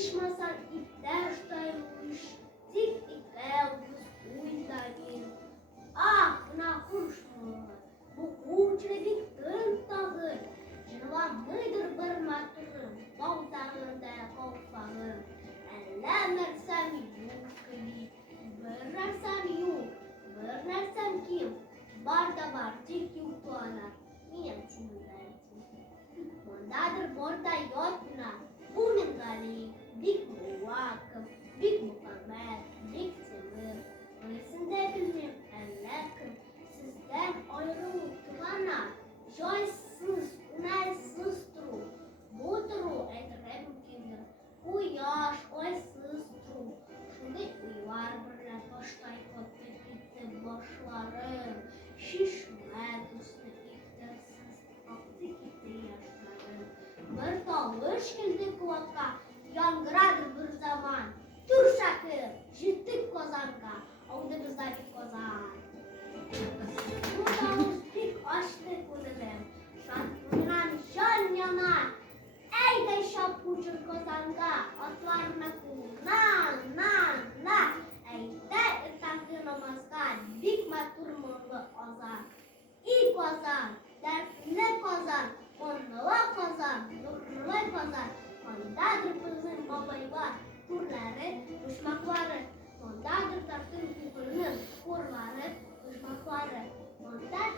İçmesen iplersteymiş, dik iklevdüz uydayın. Ah, buna kuşmu, bu uçredik tırın tağır. Cınva mıydır bir matırın, bağdağında kovfağın. Ellemersem yok kili, börersem yok, börersem kim? Barda bar, cik yok tuana, miyem çimundayım. Mondadır borda yotna, bunun gali, dik bu vakıf, dik bu kamer, dik çevir. Öylesinde bilmem ellekim, sizden ayrı utrana, joysuz, unaysız tru, bu tru etrem kimdir, bu yaş oysız tru. Şunday uyvar birine taştay kotu gitti başlarım, şişmez üstü iktirsiz, aktı gitti yaşlarım. Bir dalış geldi kulakka, yangıradır bir zaman. Dur şakır, jittik kozanka, oldu bizdeki kozan. Bu dalış pek açtı kuzelim, şantından can yana. Ey de şapkuçur kozanka, atlarına kul, na. Ey de ırtaklı namazga, dikme turmalı ozan. İyi kozan, dertli kozan, onluğa kozan, nurlu kozan. Ondadır kızın babayı var, kurları, düşmakları. Ondadır taktın kukulunun, kurları, düşmakları. Ondadır